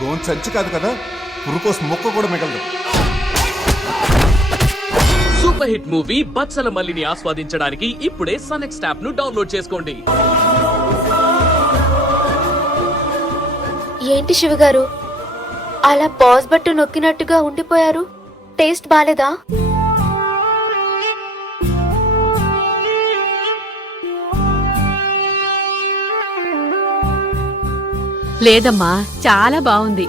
Gonna సంచి కాదు కదా, పురుకోసం మొక్క కూడా మిగలదు. సూపర్ హిట్ మూవీ బత్సల మల్లిని ఆస్వాదించడానికి ఇప్పుడే సనెక్స్ట్ యాప్ ను డౌన్లోడ్ చేసుకోండి. ఏంటి శివగారు అలా పాజ్ బట్టు నొక్కినట్టుగా ఉండిపోయారు? టేస్ట్ బాలేదా? లేదమ్మా, చాలా బాగుంది.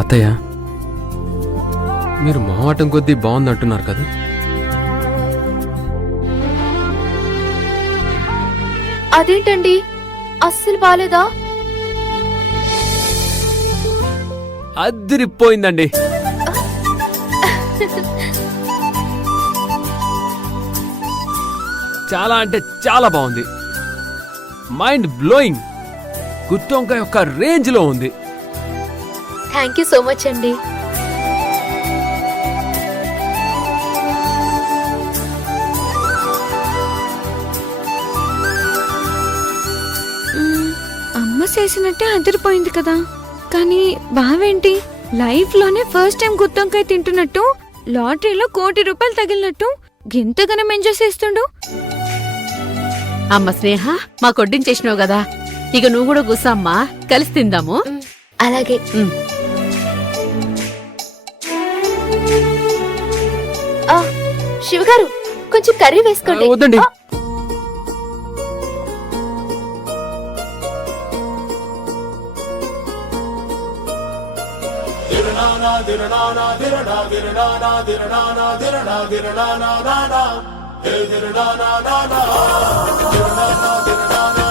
అత్తయ్య, మీరు మొహమాటం కొద్దీ బాగుంది అంటున్నారు కదా. అదేంటండి, అస్సలు బాలేదా? అదిరిపోయిందండి. చాలా అంటే చాలా బాగుంది. Mind blowing. గుత్తొంకాయ యొక్క రేంజ్ లో ఉంది. థ్యాంక్ యూ సో మచ్ అండి. అమ్మ చేసినట్టే అదిరిపోయింది కదా, కానీ బావేంటి లైఫ్ లోనే ఫస్ట్ టైం గుత్తొంకాయ తింటున్నట్టు, లాటరీలో ₹1 కోటి తగిలినట్టు గింతగనం ఎంజాయ్ చేస్తుండు. అమ్మ స్నేహ, మా కొడ్డించేసినావు కదా, ఇక నువ్వు కూడా కూసమ్మా, కలిసి తిందాము. అలాగే. శివగారు కొంచెం కర్రీ వేసుకోండి. వద్దండి. na na na na